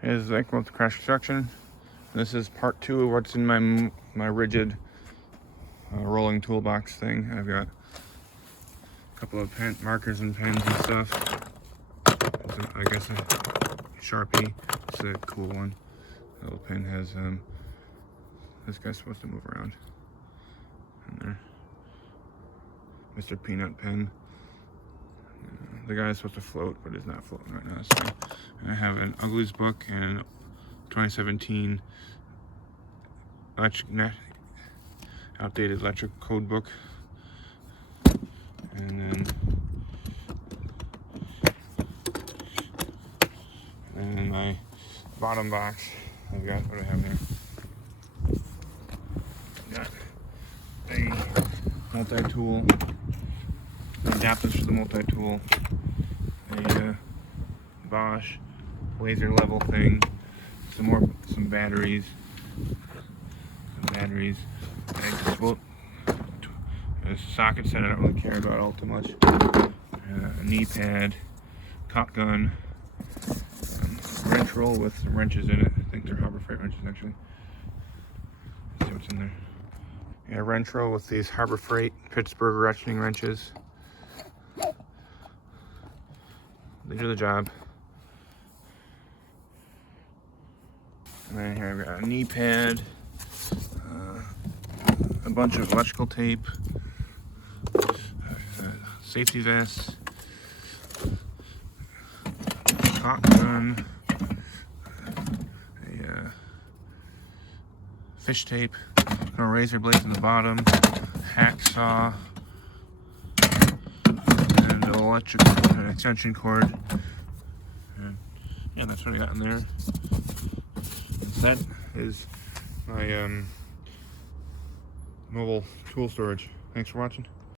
Is like with crash construction. This is part 2 of what's in my rigid rolling toolbox thing. I've got a couple of markers and pens and stuff. I guess a Sharpie. It's a cool one. The little pen has this guy's supposed to move around. In there, Mr. Peanut pen. The guy's supposed to float, but he's not floating right now. So, and I have an Uglies book and 2017 outdated electric code book, and then in my bottom box, I've got what I have here. Got a multi-tool, adapters for the multi-tool, a Bosch laser level thing, some batteries, a socket set I don't really care about all too much, a knee pad, caulk gun, wrench roll with some wrenches in it. I think they're Harbor Freight wrenches actually. Let's see what's in there. Yeah, wrench roll with these Harbor Freight Pittsburgh ratcheting wrenches. They do the job. And then here I've got a knee pad, a bunch of electrical tape, safety vests, caulk gun, a fish tape, no razor blades in the bottom, hacksaw, and an electrical extension cord. And yeah, that's what I got in there. That is my mobile tool storage. Thanks for watching.